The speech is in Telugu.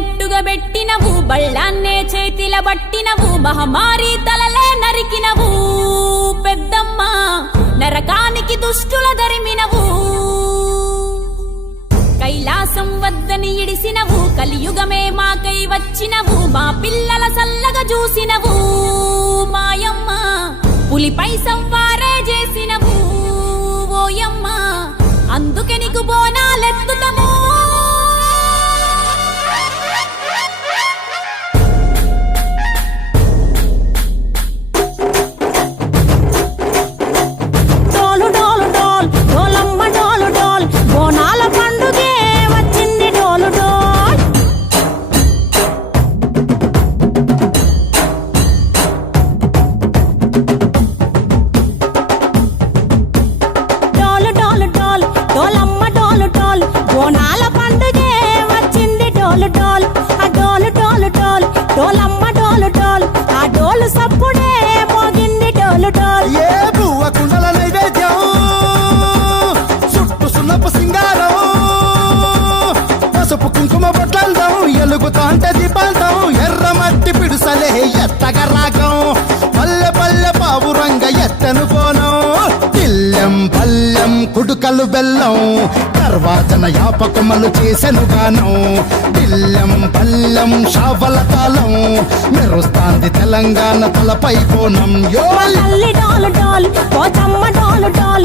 బొట్టుగా పెట్టినవు, బళ్ళాన్నే చేతిల బట్టినవు, మహమారి తలలే నరికినవు పెద్దమ్మ, నరకానికి దుష్టుల దరిమినవు. కైలాసం వద్దని ఇడిసినవు, కలియుగమే మాకై వచ్చినవు, మా పిల్లల సల్లగా చూసినవు మాయమ్మ, పులిపై సంవారే చేసినవు ఓయమ్మ, అందుకే నీకు బోనాలెత్తుతము. ఎలుగుతాంటే దీపాలతం ఎర్ర మట్టి పిడుసలే ఎత్తగా రాగం, పల్లె పల్లె పావురంగ ఎత్తను కోనం, తిల్లెం పల్లెం కుడుకలు బెల్లం, తర్వాతన యాపకమలు చేసెను గానం, తిల్లెం పల్లెం షావల తాళం, మెరుస్తాంది తెలంగాణ తలపై కోణం. యో